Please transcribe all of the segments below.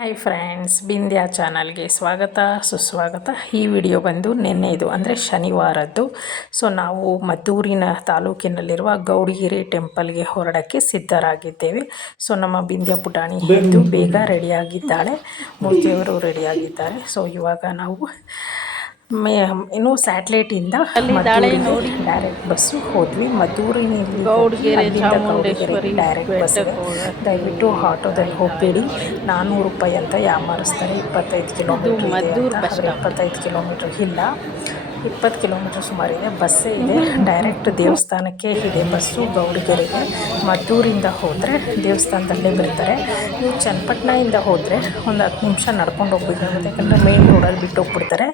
Hi friends, Bindya ಚಾನಲ್ಗೆ ಸ್ವಾಗತ ಸುಸ್ವಾಗತ. ಈ ವಿಡಿಯೋ ಬಂದು ನಿನ್ನೆದು ಅಂದರೆ ಶನಿವಾರದ್ದು. ಸೊ ನಾವು ಮದ್ದೂರಿನ ತಾಲೂಕಿನಲ್ಲಿರುವ ಗೌಡಗಿರಿ ಟೆಂಪಲ್ಗೆ ಹೊರಡೋಕ್ಕೆ ಸಿದ್ಧರಾಗಿದ್ದೇವೆ. ಸೊ ನಮ್ಮ ಬಿಂದ್ಯಾ ಪುಟಾಣಿ ಎದ್ದು ಬೇಗ ರೆಡಿಯಾಗಿದ್ದಾಳೆ, ಮೂರ್ತಿಯವರು ರೆಡಿಯಾಗಿದ್ದಾರೆ. ಸೊ ಇವಾಗ ನಾವು ಇನ್ನು ಸ್ಯಾಟ್ಲೈಟಿಂದ ನೋಡಿ ಡೈರೆಕ್ಟ್ ಬಸ್ಸು ಹೋದ್ವಿ. ಮದ್ದೂರಿನಲ್ಲಿ ಗೌಡಗಿರಿ ಡೈರೆಕ್ಟ್ ಬಸ್ ಇದೆ. ದಯವಿಟ್ಟು ಆಟೋದಲ್ಲಿ ಹೋಗಬೇಡಿ, 400 ರೂಪಾಯಿ ಅಂತ ಯಾಮಾರಿಸ್ತಾರೆ. 25 ಕಿಲೋಮೀಟರ್ 25 ಕಿಲೋಮೀಟರ್ ಇಲ್ಲ, 20 ಕಿಲೋಮೀಟರ್ ಸುಮಾರು ಇದೆ. ಬಸ್ಸೇ ಇದೆ, ಡೈರೆಕ್ಟ್ ದೇವಸ್ಥಾನಕ್ಕೆ ಇದೆ ಬಸ್ಸು. ಗೌಡಗಿರಿಗೆ ಮದ್ದೂರಿಂದ ಹೋದರೆ ದೇವಸ್ಥಾನದಲ್ಲೇ ಬರ್ತಾರೆ. ನೀವು ಚನ್ನಪಟ್ಟಣದಿಂದ ಹೋದರೆ ಒಂದು 10 ನಿಮಿಷ ನಡ್ಕೊಂಡು ಹೋಗ್ಬೇಕಾಗುತ್ತೆ, ಯಾಕಂದರೆ ಮೇನ್ ರೋಡಲ್ಲಿ ಬಿಟ್ಟು ಹೋಗ್ಬಿಡ್ತಾರೆ.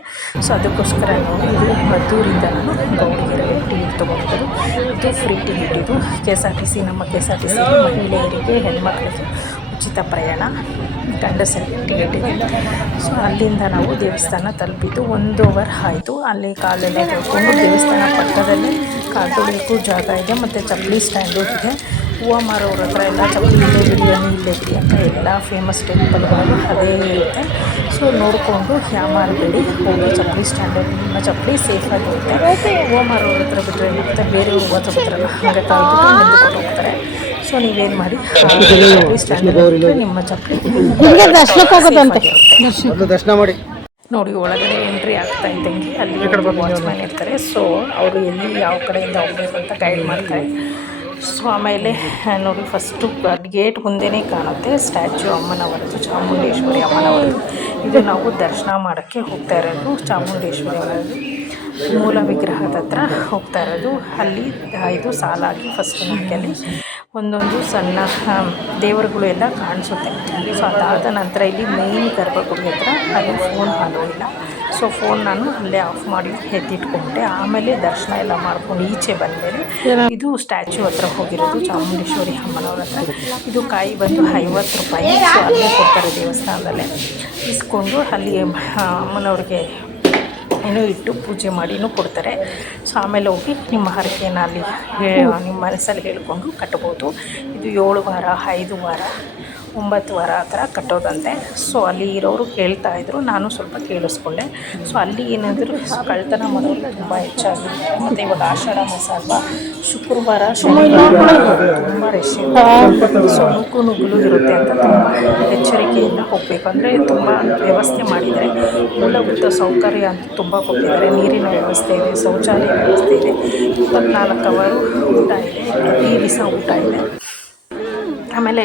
ಸೊ ಅದಕ್ಕೋಸ್ಕರ ನೋಡಿ, ಇದು ಮದ್ದೂರಿಂದ ನಾನು ಗೌಡಗಿರಿಗೆ ಟಿಕೆಟ್ ತೊಗೊಂಡಿದ್ದು. ಇದು ಫ್ರೀ ಟಿಕೆಟ್. ಇದು KSRTC, ನಮ್ಮ KSRTC ಮಹಿಳೆಯರಿಗೆ, ಹೆಣ್ಮಕ್ಳಿಗೆ ಉಚಿತ ಪ್ರಯಾಣ, ಗಂಡಸರಿಗೆ ಟಿಕೆಟ್ ಇದೆ. ಸೊ ಅಲ್ಲಿಂದ ನಾವು ದೇವಸ್ಥಾನ ತಲುಪಿದ್ದು 1 ಅವರ್ ಆಯಿತು. ಅಲ್ಲಿ ಕಾಲೆಲ್ಲ ತೊಳ್ಕೊಂಡು ದೇವಸ್ಥಾನ ಪಕ್ಕದಲ್ಲಿ ಕಾಲು ತೊಳೆಯೋಕ್ಕೂ ಜಾಗ ಇದೆ, ಮತ್ತು ಚಪ್ಪಲಿ ಸ್ಟ್ಯಾಂಡು ಇದೆ. ಹೂವು ಮಾರೋರ ಹತ್ರ ಎಲ್ಲ ಚಪ್ಪಲಿ ಇಲ್ಲೇ ಬಿಡಿ ಅಂತ ಎಲ್ಲ ಫೇಮಸ್ ಟೆಂಪಲ್ಗಳು ಅದೇ ಇರುತ್ತೆ. ಸೊ ನೋಡಿಕೊಂಡು ಯಾಮಾರಬೇಡಿ, ಹೋಗಿ ಚಪ್ಪಲಿ ಸ್ಟ್ಯಾಂಡಲ್ಲಿ ನಿಮ್ಮ ಚಪ್ಪಲಿ ಸೇಫಾಗಿ ಇರುತ್ತೆ. ಹೂವು ಮಾರೋರ ಹತ್ರ ಬಿಟ್ಟರೆ ಮತ್ತು ಬೇರೆಯವ್ರು ಹೂವು ತಗೋತಾರಲ್ಲ, ಹಾಗೆ ತಾಳ್ಬಿಟ್ಟು ಮುಂದೆ ಹೋಗ್ತಾರೆ. ಸೊ ನೀವೇನು ಮಾಡಿ, ಚಪ್ಪಲಿ ಸ್ಟ್ಯಾಂಡಲ್ಲಿ ನಿಮ್ಮ ಚಪ್ಪಲಿ ದರ್ಶನ ಮಾಡಿ ನೋಡಿ. ಒಳಗಡೆ ಎಂಟ್ರಿ ಆಗ್ತಾ ಇದ್ದಂಗೆ ಅಲ್ಲಿ ವಾಚ್ಮ್ಯಾನ್ ಇರ್ತಾರೆ. ಸೊ ಅವರು ಎಲ್ಲಿ ಯಾವ ಕಡೆಯಿಂದ ಹೋಗ್ಬೇಕು ಅಂತ ಗೈಡ್ ಮಾಡ್ತಾರೆ. ಸೊ ಆಮೇಲೆ ನೋಡಿ, ಫಸ್ಟು ಗೇಟ್ ಮುಂದೆನೇ ಕಾಣುತ್ತೆ ಸ್ಟ್ಯಾಚ್ಯೂ ಅಮ್ಮನವರದ್ದು, ಚಾಮುಂಡೇಶ್ವರಿ ಅಮ್ಮನವರದ್ದು. ಇದು ನಾವು ದರ್ಶನ ಮಾಡೋಕ್ಕೆ ಹೋಗ್ತಾ ಇರೋದು. ಚಾಮುಂಡೇಶ್ವರಿ ಅವರದ್ದು ಮೂಲ ವಿಗ್ರಹದ ಹತ್ರ ಹೋಗ್ತಾ ಇರೋದು. ಅಲ್ಲಿ ಇದು ಸಾಲಾಗಿ ಫಸ್ಟ್ ನಮಗಲ್ಲಿ ಒಂದೊಂದು ಸಣ್ಣ ದೇವರುಗಳು ಎಲ್ಲ ಕಾಣಿಸುತ್ತೆ. ಸೊ ಅದಾದ ನಂತರ ಇಲ್ಲಿ ಮೇನ್ ಗರ್ಭಗುಡಿ ಹತ್ರ ಅಲ್ಲಿ ಫೋನ್ ಇಲ್ಲ. ಸೊ ಫೋನ್ ನಾನು ಅಲ್ಲೇ ಆಫ್ ಮಾಡಿ ಎತ್ತಿಟ್ಕೊಂಡೆ. ಆಮೇಲೆ ದರ್ಶನ ಎಲ್ಲ ಮಾಡ್ಕೊಂಡು ಈಚೆ ಬಂದಮೇಲೆ ಇದು ಸ್ಟ್ಯಾಚ್ಯೂ ಹತ್ರ ಹೋಗಿರೋದು, ಚಾಮುಂಡೇಶ್ವರಿ ಅಮ್ಮನವ್ರ ಹತ್ರ. ಇದು ಕಾಯಿ ಬಂದು 50 ರೂಪಾಯಿ. ಸೊ ಅಲ್ಲೇ ಕೊಡ್ತಾರೆ ದೇವಸ್ಥಾನದಲ್ಲೇ. ಇಸ್ಕೊಂಡು ಅಲ್ಲಿ ಅಮ್ಮನವ್ರಿಗೆ ಏನೋ ಇಟ್ಟು ಪೂಜೆ ಮಾಡಿನೂ ಕೊಡ್ತಾರೆ. ಸೊ ಆಮೇಲೆ ಹೋಗಿ ನಿಮ್ಮ ಹರಕೆನ ಅಲ್ಲಿ ನಿಮ್ಮ ಮನಸ್ಸಲ್ಲಿ ಹೇಳ್ಕೊಂಡು ಕಟ್ಬೋದು. ಇದು 7 ವಾರ, 5 ವಾರ, 9 ವಾರ ಆ ಥರ ಕಟ್ಟೋದಂತೆ. ಸೊ ಅಲ್ಲಿ ಇರೋರು ಕೇಳ್ತಾಯಿದ್ರು, ನಾನು ಸ್ವಲ್ಪ ಕೇಳಿಸ್ಕೊಂಡೆ. ಸೊ ಅಲ್ಲಿ ಏನಾದರೂ ಕಳ್ತನ ಮಾಡೋದು ತುಂಬ ಹೆಚ್ಚಾಗಿದೆ. ಮತ್ತು ಇವಾಗ ಆಷಾಢ ಮಾಸ ಅಲ್ವಾ, ಶುಕ್ರವಾರ ತುಂಬ ರಶ್ ಇರುತ್ತೆ. ಸೊ ನುಗ್ಗಲು ಇರುತ್ತೆ ಅಂತ ತುಂಬ ಎಚ್ಚರಿಕೆಯಿಂದ ಹೋಗಬೇಕು. ಅಂದರೆ ತುಂಬ ವ್ಯವಸ್ಥೆ ಮಾಡಿದ್ದಾರೆ, ಮೂಲಭೂತ ಸೌಕರ್ಯ ಅಂತ ತುಂಬ ಕೊಟ್ಟಿದ್ದಾರೆ. ನೀರಿನ ವ್ಯವಸ್ಥೆ ಇದೆ, ಶೌಚಾಲಯ ವ್ಯವಸ್ಥೆ ಇದೆ, 24 ಅವರು ಊಟ ಇದೆ, ಪ್ರತಿ ದಿವಸ ಊಟ ಇದೆ. ಆಮೇಲೆ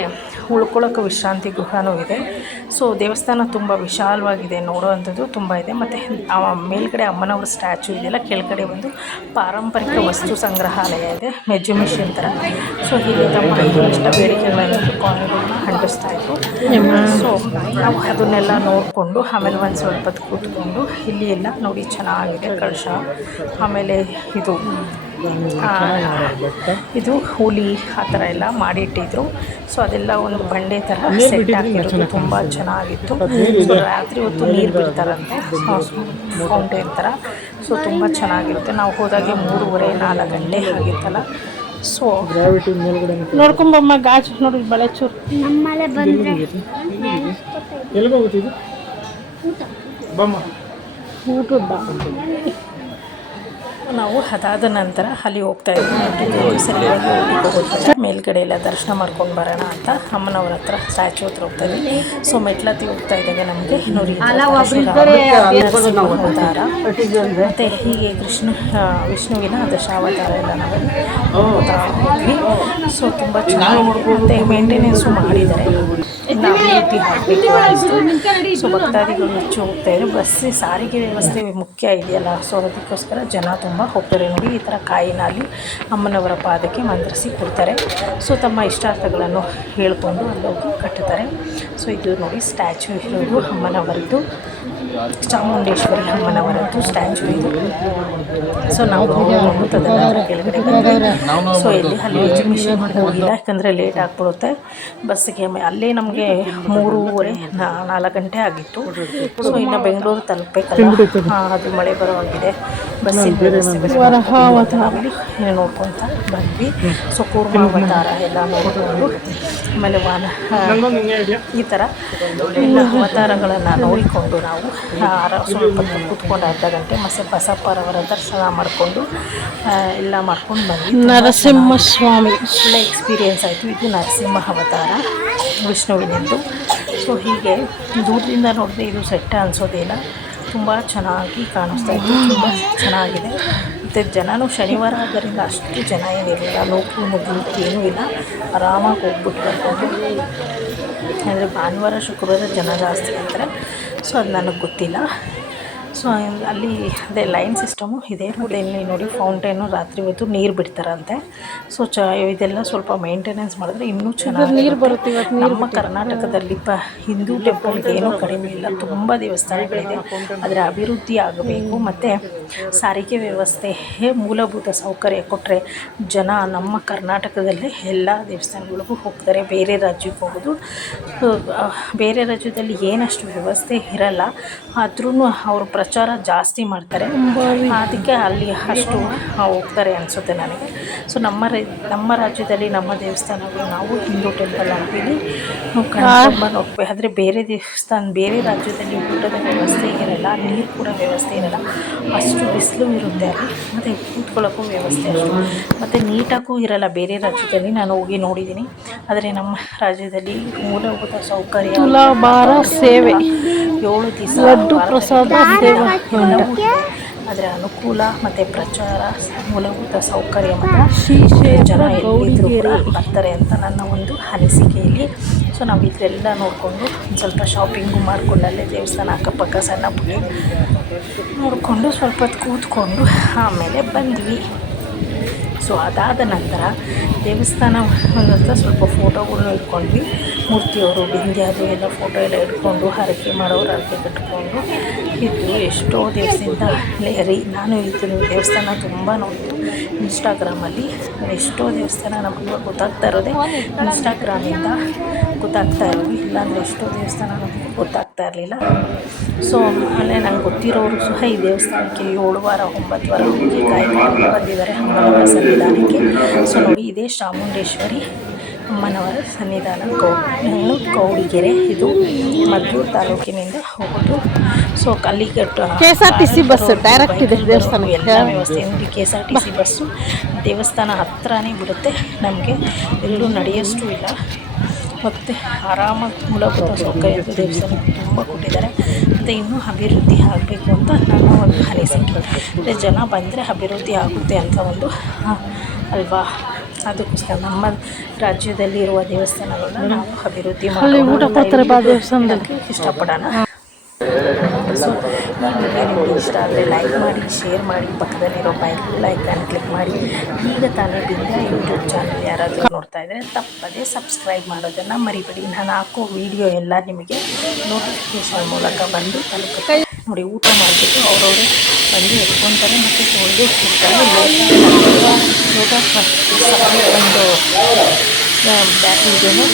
ಉಳ್ಕೊಳ್ಳೋಕೆ ವಿಶ್ರಾಂತಿ ಗೃಹನೂ ಇದೆ. ಸೊ ದೇವಸ್ಥಾನ ತುಂಬ ವಿಶಾಲವಾಗಿದೆ, ನೋಡೋವಂಥದ್ದು ತುಂಬ ಇದೆ. ಮತ್ತು ಮೇಲ್ಗಡೆ ಅಮ್ಮನವ್ರ ಸ್ಟ್ಯಾಚ್ಯೂ ಇದೆಯಲ್ಲ, ಕೆಳಗಡೆ ಒಂದು ಪಾರಂಪರಿಕ ವಸ್ತು ಸಂಗ್ರಹಾಲಯ ಇದೆ, ಮೆಜ್ಯುಮಿಷನ್ ಥರ. ಸೊ ಹೀಗೆ ತಮ್ಮ ಇಷ್ಟ ಬೇಡಿಕೆಗಳನ್ನು ಕಾಯಿನ್ಗಳನ್ನ ಅಂಟಿಸ್ತಾಯಿದ್ರು. ಸೊ ನಾವು ಅದನ್ನೆಲ್ಲ ನೋಡಿಕೊಂಡು ಆಮೇಲೆ ಒಂದು ಸ್ವಲ್ಪ ಹೊತ್ತು ಕೂತ್ಕೊಂಡು ಇಲ್ಲಿ ಎಲ್ಲ ನೋಡಿ ಚೆನ್ನಾಗಿದೆ ಕಳಶ. ಆಮೇಲೆ ಇದು ಹುಲಿ ಆ ಥರ ಎಲ್ಲ ಮಾಡಿಟ್ಟಿದ್ರು. ಸೊ ಅದೆಲ್ಲ ಒಂದು ಬಂಡೆ ಥರ ಸೆಟ್ ಆಗಿರೋದು ತುಂಬ ಚೆನ್ನಾಗಿತ್ತು. ಸೊ ರಾತ್ರಿ ಹೊತ್ತು ನೀರು ಬಿಡ್ತಾರಂತೆ, ಫೌಂಟೇನ್ ಥರ. ಸೊ ತುಂಬ ಚೆನ್ನಾಗಿರುತ್ತೆ. ನಾವು ಹೋದಾಗೆ 3:30-4 ಗಂಟೆ ಆಗಿತ್ತಲ್ಲ. ಸೊ ನೋಡ್ಕೊಂಬಮ್ಮ, ಗಾಜು ನೋಡಿ, ಬಳೆಚೂರು ನಮ್ಮಲ್ಲೇ ಬಂದರೆ ಎಲ್ಲಿಗೋಗುತ್ತಿದ್ದು ಊಟದ. ನಾವು ಅದಾದ ನಂತರ ಅಲ್ಲಿ ಹೋಗ್ತಾ ಇದ್ವಿ. ಸರಿಯಾಗಿ ಹೋಗ್ತಾರೆ, ಮೇಲ್ಗಡೆ ಎಲ್ಲ ದರ್ಶನ ಮಾಡ್ಕೊಂಡು ಬರೋಣ ಅಂತ ಅಮ್ಮನವ್ರ ಹತ್ರ ಸ್ಟ್ಯಾಚ್ಯೂ ಹತ್ರ ಹೋಗ್ತಾ ಇದ್ವಿ. ಸೊ ಮೆಟ್ಲತ್ತಿ ಹೋಗ್ತಾ ಇದ್ದಾಗ ನಮಗೆ ನೋಡಿ ಅವತಾರ, ಮತ್ತು ಹೀಗೆ ವಿಷ್ಣುವಿನ ದಶಾವತಾರ ಎಲ್ಲ ನಾವೆಲ್ಲ ಹೋದ್ವಿ. ಸೊ ತುಂಬ ಚೆನ್ನಾಗಿ ಮತ್ತು ಮೇಂಟೆನೆನ್ಸು ಮಾಡಿದ್ದಾರೆ, ಅಭಿವೃದ್ಧಿ ಆಗಬೇಕು. ಸೊ ಭಕ್ತಾದಿಗಳು ಹೆಚ್ಚು ಹೋಗ್ತಾ ಇದ್ದಾರೆ. ಸಾರಿಗೆ ವ್ಯವಸ್ಥೆ ಮುಖ್ಯ ಇದೆಯಲ್ಲ, ಸೊ ಅದಕ್ಕೋಸ್ಕರ ಜನ ತುಂಬ ಹೋಗ್ತಾರೆ. ನೋಡಿ, ಈ ಥರ ಕಾಯಿನ ಅಲ್ಲಿ ಅಮ್ಮನವರ ಪಾದಕ್ಕೆ ಮಂತ್ರಿಸಿ ಕೊಡ್ತಾರೆ. ಸೊ ತಮ್ಮ ಇಷ್ಟಾರ್ಥಗಳನ್ನು ಹೇಳ್ಕೊಂಡು ಅಲ್ಲೋಗಿ ಕಟ್ಟುತ್ತಾರೆ. ಸೊ ಇದು ನೋಡಿ ಸ್ಟ್ಯಾಚ್ಯೂ ಇರೋದು ಅಮ್ಮನವರದ್ದು, ಚಾಮುಂಡೇಶ್ವರಿ ಅಮ್ಮನವರದ್ದು ಸ್ಟ್ಯಾಚ್ಯೂ ಇದು. ಸೊ ನಾವು ಕೆಳಗಡೆ ಬಂದ್ವಿ. ಸೊ ಇಲ್ಲಿ ಅಲ್ಲಿ ಎಜುಮಿಷನ್ ಹೋಗಿಲ್ಲ, ಯಾಕಂದರೆ ಲೇಟ್ ಆಗಿಬಿಡುತ್ತೆ ಬಸ್ಸಿಗೆ. ಅಲ್ಲೇ ನಮಗೆ 3:30 4 ಗಂಟೆ ಆಗಿತ್ತು. ಸೊ ಇನ್ನು ಬೆಂಗಳೂರು ತಲುಪಬೇಕಲ್ಲ, ಅದು ಮಳೆ ಬರೋವಾಗಿದೆ. ಬಸ್ಸಿನ ವ್ಯವಸ್ಥೆ ಆಮೇಲೆ ನೋಡ್ಕೊತ ಬಂದ್ವಿ. ಸೊ ಕೂರ್ಮಾವತಾರ ಎಲ್ಲ ನೋಡಿಕೊಂಡು ಆಮೇಲೆ ಈ ಥರ ಎಲ್ಲ ಅವತಾರಗಳನ್ನು ನೋಡಿಕೊಂಡು ನಾವು ಸ್ವಲ್ಪ ಕೂತ್ಕೊಂಡು ಅರ್ಧ ಗಂಟೆ ಮತ್ತೆ ಬಸಪ್ಪರವರ ದರ್ಶನ ಮಾಡಿಕೊಂಡು ಎಲ್ಲ ಮಾಡ್ಕೊಂಡು ಬಂದ್ವಿ. ನರಸಿಂಹಸ್ವಾಮಿ ಒಳ್ಳೆ ಎಕ್ಸ್ಪೀರಿಯೆನ್ಸ್ ಆಯಿತು. ಇದು ನರಸಿಂಹ ಅವತಾರ ವಿಷ್ಣುವಿನದ್ದು. ಸೊ ಹೀಗೆ ದೂರದಿಂದ ನೋಡಿದ್ರೆ ಇದು ಸೆಟ್ಟ ಅನಿಸೋದಿಲ್ಲ, ತುಂಬ ಚೆನ್ನಾಗಿ ಕಾಣಿಸ್ತಾ ಇತ್ತು, ತುಂಬ ಚೆನ್ನಾಗಿದೆ. ಮತ್ತು ಜನನೂ ಶನಿವಾರ ಆದ್ದರಿಂದ ಅಷ್ಟು ಜನ ಏನಿರಲಿಲ್ಲ, ನೋವು ನುಗ್ಗಲಿಕ್ಕೆ ಏನೂ ಇಲ್ಲ, ಆರಾಮಾಗಿ ಹೋಗ್ಬಿಟ್ಟು ಬರ್ಬೋದು. ಅಂದರೆ ಭಾನುವಾರ ಶುಕ್ರವಾರ ಜನ ಜಾಸ್ತಿ ಇರ್ತಾರೆ. ಸೊ ಅದು ನನಗೆ ಗೊತ್ತಿಲ್ಲ. ಸೊ ಅಲ್ಲಿ ಅದೇ ಲೈನ್ ಸಿಸ್ಟಮು ಇದೆ. ಮತ್ತು ಇಲ್ಲಿ ನೋಡಿ ಫೌಂಟೇನು ರಾತ್ರಿ ಹೊತ್ತು ನೀರು ಬಿಡ್ತಾರಂತೆ. ಸೊ ಇದೆಲ್ಲ ಸ್ವಲ್ಪ ಮೇಂಟೆನೆನ್ಸ್ ಮಾಡಿದ್ರೆ ಇನ್ನೂ ಚೆನ್ನಾಗಿ ನೀರು ಬರುತ್ತೆ. ನಮ್ಮ ಕರ್ನಾಟಕದಲ್ಲಿ ಹಿಂದೂ ಟೆಂಪಲ್ಗೆ ಏನೂ ಕಡಿಮೆ ಇಲ್ಲ, ತುಂಬ ದೇವಸ್ಥಾನಗಳಿದೆ. ಆದರೆ ಅಭಿವೃದ್ಧಿ ಆಗಬೇಕು. ಮತ್ತು ಸಾರಿಗೆ ವ್ಯವಸ್ಥೆ, ಮೂಲಭೂತ ಸೌಕರ್ಯ ಕೊಟ್ಟರೆ ಜನ ನಮ್ಮ ಕರ್ನಾಟಕದಲ್ಲೇ ಎಲ್ಲ ದೇವಸ್ಥಾನಗಳಿಗೂ ಹೋಗ್ತಾರೆ. ಬೇರೆ ರಾಜ್ಯಕ್ಕೆ ಹೋಗೋದು, ಬೇರೆ ರಾಜ್ಯದಲ್ಲಿ ಏನಷ್ಟು ವ್ಯವಸ್ಥೆ ಇರಲ್ಲ, ಆದ್ರೂ ಅವರು ಪ್ರಚಾರ ಜಾಸ್ತಿ ಮಾಡ್ತಾರೆ. ಅದಕ್ಕೆ ಅಲ್ಲಿ ಅಷ್ಟು ಹೋಗ್ತಾರೆ ಅನಿಸುತ್ತೆ ನನಗೆ. ಸೊ ನಮ್ಮ ರಾಜ್ಯದಲ್ಲಿ ನಮ್ಮ ದೇವಸ್ಥಾನಗಳು ನಾವು ಹಿಂದೂ ಟೆಂಪಲ್ ಅಂತೀವಿ, ತುಂಬ ನೋಡ್ಬೇಕು. ಆದರೆ ಬೇರೆ ದೇವಸ್ಥಾನ, ಬೇರೆ ರಾಜ್ಯದಲ್ಲಿ ಊಟದ ವ್ಯವಸ್ಥೆ ಇರಲ್ಲ, ನೀರು ಕೂಡ ವ್ಯವಸ್ಥೆ ಇರಲ್ಲ, ಅಷ್ಟು ಬಿಸಿಲು ಇರುತ್ತೆ ಅಲ್ಲಿ. ಮತ್ತು ಕೂತ್ಕೊಳ್ಳೋಕ್ಕೂ ವ್ಯವಸ್ಥೆ ಅಷ್ಟು ಮತ್ತು ನೀಟಾಗೂ ಇರಲ್ಲ. ಬೇರೆ ರಾಜ್ಯದಲ್ಲಿ ನಾನು ಹೋಗಿ ನೋಡಿದ್ದೀನಿ. ಆದರೆ ನಮ್ಮ ರಾಜ್ಯದಲ್ಲಿ ಮೂಲಭೂತ ಸೌಕರ್ಯ, ತುಲಾಭಾರ ಸೇವೆ, 7 ದಿವಸ ಲಡ್ಡು ಪ್ರಸಾದ ಸೇವೆ, ಆದರೆ ಅನುಕೂಲ ಮತ್ತು ಪ್ರಚಾರ, ಮೂಲಭೂತ ಸೌಕರ್ಯ ಮತ್ತು ಜನ ಎಲ್ಲಿದ್ದರೂ ಕೂಡ ಬರ್ತಾರೆ ಅಂತ ನನ್ನ ಒಂದು ಅನಿಸಿಕೆಯಲ್ಲಿ. ಸೊ ನಾವು ಇದೆಲ್ಲ ನೋಡಿಕೊಂಡು ಒಂದು ಸ್ವಲ್ಪ ಶಾಪಿಂಗು ಮಾಡಿಕೊಂಡು ಅಲ್ಲೇ ದೇವಸ್ಥಾನ ಅಕ್ಕಪಕ್ಕ ಸಣ್ಣ ಪುಟ್ಟ ನೋಡಿಕೊಂಡು ಸ್ವಲ್ಪ ಹೊತ್ತು ಕೂತ್ಕೊಂಡು ಆಮೇಲೆ ಬಂದ್ವಿ. ಸೊ ಅದಾದ ನಂತರ ದೇವಸ್ಥಾನ ಒಂದು ಸ್ವಲ್ಪ ಫೋಟೋಗಳ್ನ ಇಟ್ಕೊಂಡ್ವಿ. ಮೂರ್ತಿಯವರು ಬಿಂದಿಯಾದು ಎಲ್ಲ ಫೋಟೋ ಎಲ್ಲ ಇಟ್ಕೊಂಡು ಹರಕೆ ಮಾಡೋರು ಹರಕೆ ಕಟ್ಕೊಂಡು ಇದ್ದು ಎಷ್ಟೋ ದಿವಸದಿಂದ ನಾನು ಇದನ್ನು ದೇವಸ್ಥಾನ ತುಂಬ ನೋಡಿದ್ದು ಇನ್ಸ್ಟಾಗ್ರಾಮಲ್ಲಿ. ಎಷ್ಟೋ ದೇವಸ್ಥಾನ ನಮಗೆ ಗೊತ್ತಾಗ್ತಾ ಇರೋದೇ ಇನ್ಸ್ಟಾಗ್ರಾಮಿಂದ ಗೊತ್ತಾಗ್ತಾ ಇರೋದು, ಇಲ್ಲಾಂದರೆ ಎಷ್ಟೋ ದೇವಸ್ಥಾನ ನಮಗೆ ಗೊತ್ತಾಗ್ತಾ ಇರಲಿಲ್ಲ. ಸೊ ಆಮೇಲೆ ನಂಗೆ ಗೊತ್ತಿರೋರು ಸಹ ಈ ದೇವಸ್ಥಾನಕ್ಕೆ 7 ವಾರ 9 ವಾರ ಹೋಗಿ ಕಾಯ್ಕೊಂಡು ಬಂದಿದ್ದಾರೆ ಅಮ್ಮನವರ ಸನ್ನಿಧಾನಕ್ಕೆ. ಸೊ ನೋಡಿ, ಇದೇ ಚಾಮುಂಡೇಶ್ವರಿ ಅಮ್ಮನವರ ಸನ್ನಿಧಾನ ಗೌಡಿಗೆರೆ. ಇದು ಮದ್ದೂರು ತಾಲೂಕಿನಿಂದ ಹೋಗೋದು. ಸೊ ಅಲ್ಲಿಗೆ KSRTC ಬಸ್ ಡೈರೆಕ್ಟ್ ಇದೆ ದೇವಸ್ಥಾನ, ಎಲ್ಲ ವ್ಯವಸ್ಥೆ ನೋಡಿ. KSRTC ಬಸ್ಸು ದೇವಸ್ಥಾನ ಹತ್ರನೇ ಬಿಡುತ್ತೆ. ನಮಗೆ ಎಲ್ಲೂ ನಡೆಯೋಷ್ಟು ಇಲ್ಲ. ಮತ್ತು ಆರಾಮಾಗಿ ಮೂಲಭೂತ ಸೌಕರ್ಯ ದೇವಸ್ಥಾನ ತುಂಬ ಕೊಟ್ಟಿದ್ದಾರೆ. ಮತ್ತು ಇನ್ನೂ ಅಭಿವೃದ್ಧಿ ಆಗಬೇಕು ಅಂತ ನನ್ನ ಒಂದು ಅನಿಸಿಕೆ. ಅಂದರೆ ಜನ ಬಂದರೆ ಅಭಿವೃದ್ಧಿ ಆಗುತ್ತೆ ಅಂತ ಒಂದು ಅಲ್ವಾ. ಅದಕ್ಕೋಸ್ಕರ ನಮ್ಮ ರಾಜ್ಯದಲ್ಲಿ ಇರುವ ದೇವಸ್ಥಾನಗಳನ್ನ ನಾವು ಅಭಿವೃದ್ಧಿ ಮಾಡಿ ಊಟ ಕೊಡ್ತಾರೆ ದೇವಸ್ಥಾನದಲ್ಲಿ ಇಷ್ಟಪಡೋಣ. ಸೊ ನಿಮಗೆ ಇಷ್ಟ ಆದರೆ ಲೈಕ್ ಮಾಡಿ, ಶೇರ್ ಮಾಡಿ, ಪಕ್ಕದಲ್ಲಿರೋ ಬೆಲ್ ಐಕಾನ್ ಕ್ಲಿಕ್ ಮಾಡಿ. ಈಗ ತಾನೇ ಬಿಂದ್ಯಾ ಯೂಟ್ಯೂಬ್ ಚಾನಲ್ ಯಾರಾದರೂ ನೋಡ್ತಾ ಇದ್ದರೆ ತಪ್ಪದೇ ಸಬ್ಸ್ಕ್ರೈಬ್ ಮಾಡೋದನ್ನು ಮರಿಬೇಡಿ. ನಾನು ಹಾಕೋ ವಿಡಿಯೋ ಎಲ್ಲ ನಿಮಗೆ ನೋಟಿಫಿಕೇಷನ್ ಮೂಲಕ ಬಂದು ತಲುಪುತ್ತೆ. ನೋಡಿ, ಊಟ ಮಾಡಿಬಿಟ್ಟು ಅವರವರೇ ಬಂದು ಎತ್ಕೊತಾರೆ ಮತ್ತು ತೊಳೆದು ಹೋಗ್ತಾರೆ. ಲೋಟ ಒಂದು ಬ್ಯಾಟ್ರಿಗೂ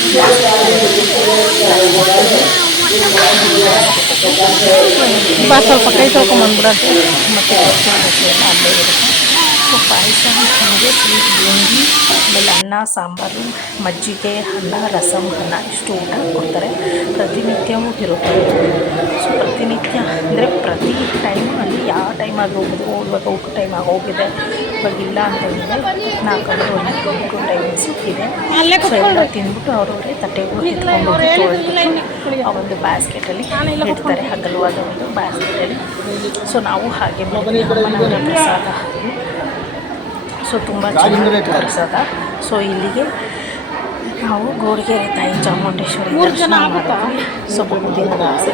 ಸ್ವಲ್ಪ ಕೈ ತೊಳ್ಕೊಂಬಂದ್ಬಿಡತ್ತೆ. ಮತ್ತು ಎಲ್ಲ ಅಲ್ಲೇ ಇರುತ್ತೆ. ಸೊ ಪಾಯಸ ನಮಗೆ ಸ್ವೀಟ್ ಬೂಂದಿ, ಆಮೇಲೆ ಅನ್ನ ಸಾಂಬಾರು, ಮಜ್ಜಿಗೆ, ಅನ್ನ, ರಸಮ್, ಅನ್ನ ಇಷ್ಟು ಊಟ ಕೊಡ್ತಾರೆ. ಪ್ರತಿನಿತ್ಯವೂ ಇರುತ್ತೆ. ಸೊ ಪ್ರತಿನಿತ್ಯ ಅಂದರೆ ಪ್ರತಿ ಟೈಮು ಅಲ್ಲಿ ಯಾವ ಟೈಮ್ ಆದರೂ ಹೋಗೋದು. ಇವಾಗ ಊಟ ಟೈಮ್ ಆಗೋಗಿದೆ, ಇವಾಗ ಇಲ್ಲ ಅಂತಂದರೆ 4 ಗಂಟೆ ಊಟ ಟೈಮಿಂಗ್ಸು ಇದೆ. ಸೊ ಎಲ್ಲ ತಿಂದ್ಬಿಟ್ಟು ಅವರವರೇ ತಟ್ಟೆಗೂ ಎತ್ಕೊಂಡು ಆ ಒಂದು ಬ್ಯಾಸ್ಕೆಟಲ್ಲಿ ಇಡ್ತಾರೆ, ಅಗಲವಾದ ಒಂದು ಬ್ಯಾಸ್ಕೆಟಲ್ಲಿ. ಸೊ ನಾವು ಹಾಗೆ ಅಮ್ಮನವರ ಪ್ರಸಾದ, ಸೊ ತುಂಬ ಚೆನ್ನಾಗಿ ಪ್ರಸಾದ. ಸೊ ಇಲ್ಲಿಗೆ ನಾವು ಗೌಡಿಗೆರೆ ತಾಯಿ ಚಾಮುಂಡೇಶ್ವರಿ ದರ್ಶನ ಮಾಡಿದ್ವಿ. ಸೊ ಬಹುದಿನ ಆಸೆ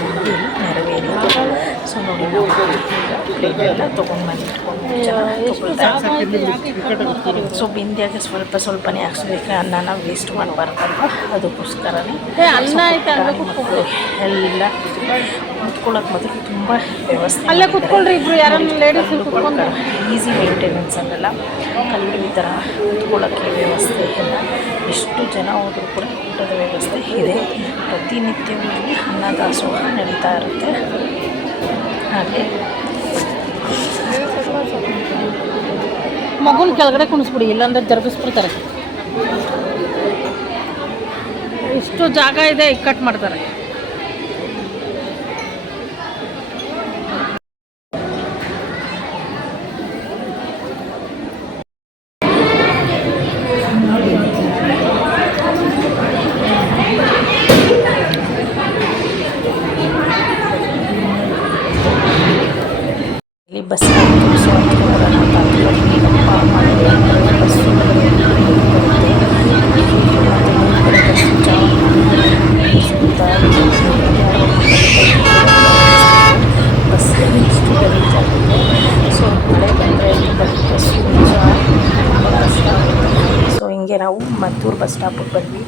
ನೆರವೇರಿತು. ಸೊ ನೋಡಿ, ನಾವು ಪ್ಲೇಟೆಲ್ಲ ತೊಗೊಂಡು ಬಂದು ಇಟ್ಕೊಂಡು ತೊಗೊಳ್ತಾರೆ. ಸೊ ಬಿಂದಿಯಾಗೆ ಸ್ವಲ್ಪನೇ ಹಾಕ್ಸ್ಬೇಕು, ಅನ್ನನ ವೇಸ್ಟ್ ಮಾಡಬಾರ್ದಲ್ವ, ಅದಕ್ಕೋಸ್ಕರನೇ ಮಕ್ಕಳು ಎಲ್ಲ ಕುತ್ಕೊಳ್ಳೋಕೆ ಮೊದಲು ತುಂಬ ವ್ಯವಸ್ಥೆ ಅಲ್ಲೇ ಕುತ್ಕೊಳ್ರಿ. ಇಬ್ಬರು ಯಾರನ್ನ ಲೇಡೀಸ್ ಈಸಿ ಮೇಂಟೆನೆನ್ಸ್ ಅನ್ನಲ್ಲ, ಕಲ್ಲು ಈ ಥರ ಕುತ್ಕೊಳ್ಳೋಕ್ಕೆ ವ್ಯವಸ್ಥೆ ಎಲ್ಲ. ಎಷ್ಟು ಜನ ಹೋದರೂ ಕೂಡ ಊಟದ ವ್ಯವಸ್ಥೆ ಇದೆ. ಪ್ರತಿನಿತ್ಯವೂ ಇಲ್ಲಿ ಅನ್ನದಾಸೋಹ ನಡೀತಾ ಇರುತ್ತೆ. ಹಾಗೆ ಮಗುನ ಕೆಳಗಡೆ ಕುಣಿಸ್ಬಿಡಿ, ಇಲ್ಲಾಂದ್ರೆ ಜರುಗಿಸ್ಬಿಡ್ತಾರೆ. ಇಷ್ಟು ಜಾಗ ಇದೆ, ಕಟ್ ಮಾಡ್ತಾರೆ. ಇಲ್ಲಿ ಬಸ್ ನೋಡೋಣ ಬಸ್ ಇಷ್ಟು ಗಲೀಜಾಗಿದೆ. ಸೊ ಮಳೆ ಬಂದರೆ ಸೊ ಹಿಂಗೆ ನಾವು ಮದ್ದೂರು ಬಸ್ ಸ್ಟಾಪಿಗೆ ಬಂದ್ವಿ.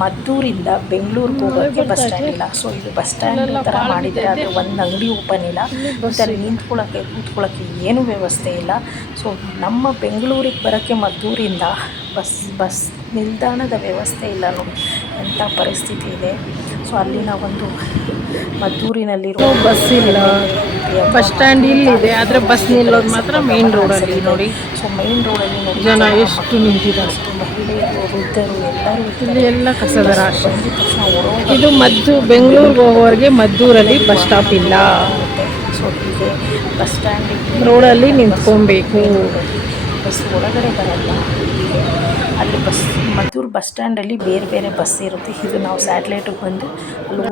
ಮದ್ದೂರಿಂದ ಬೆಂಗಳೂರಿಗೆ ಹೋಗೋಕ್ಕೆ ಬಸ್ ಸ್ಟ್ಯಾಂಡ್ ಇಲ್ಲ. ಸೊ ಇದು ಬಸ್ ಸ್ಟ್ಯಾಂಡ್ ಥರ ಮಾಡಿದರೆ ಆದರೆ ಒಂದು ಅಂಗಡಿ ಓಪನ್ ಇಲ್ಲ, ಮತ್ತು ಅಲ್ಲಿ ನಿಂತ್ಕೊಳ್ಳೋಕ್ಕೆ ಕೂತ್ಕೊಳ್ಳೋಕ್ಕೆ ಏನೂ ವ್ಯವಸ್ಥೆ ಇಲ್ಲ. ಸೊ ನಮ್ಮ ಬೆಂಗಳೂರಿಗೆ ಬರೋಕ್ಕೆ ಮದ್ದೂರಿಂದ ಬಸ್ ನಿಲ್ದಾಣದ ವ್ಯವಸ್ಥೆ ಇಲ್ಲ ನೋಡಿ, ಎಂಥ ಪರಿಸ್ಥಿತಿ ಇದೆ. ಸೊ ಅಲ್ಲಿನ ಒಂದು ಮದ್ದೂರಿನಲ್ಲಿರೋ ಬಸ್ ಇಲ್ಲ, ಬಸ್ ಸ್ಟ್ಯಾಂಡ್ ಇಲ್ಲಿದೆ, ಆದರೆ ಬಸ್ ನಿಲ್ಲೋದು ಮಾತ್ರ ಮೇನ್ ರೋಡಲ್ಲಿ ನೋಡಿ. ಸೊ ಮೇನ್ ರೋಡಲ್ಲಿ ಜನ ಎಷ್ಟು ನಿಂತಿದ್ದಾರೆ, ಮಹಿಳೆಯರು, ವೃದ್ಧರು ಎಲ್ಲರೂ ಇಲ್ಲಿ ಎಲ್ಲ ಕಸದ ರಾಶಿ. ಬಂದಿದ ತಕ್ಷಣ ಇದು ಬೆಂಗಳೂರಿಗೆ ಹೋಗೋರಿಗೆ ಮದ್ದೂರಲ್ಲಿ ಬಸ್ ಸ್ಟಾಪ್ ಇಲ್ಲ. ಸೊ ಹೀಗೆ ಬಸ್ ಸ್ಟ್ಯಾಂಡಿಗೆ ರೋಡಲ್ಲಿ ನಿಂತ್ಕೊಬೇಕು. ಬಸ್ ಒಳಗಡೆ ಬರಲ್ಲ. ಅಲ್ಲಿ ಮದ್ದೂರು ಬಸ್ ಸ್ಟ್ಯಾಂಡಲ್ಲಿ ಬೇರೆ ಬೇರೆ ಬಸ್ ಇರುತ್ತೆ. ಇದು ನಾವು ಸ್ಯಾಟ್ಲೈಟಿಗೆ ಬಂದು ಅಲ್ಲಿ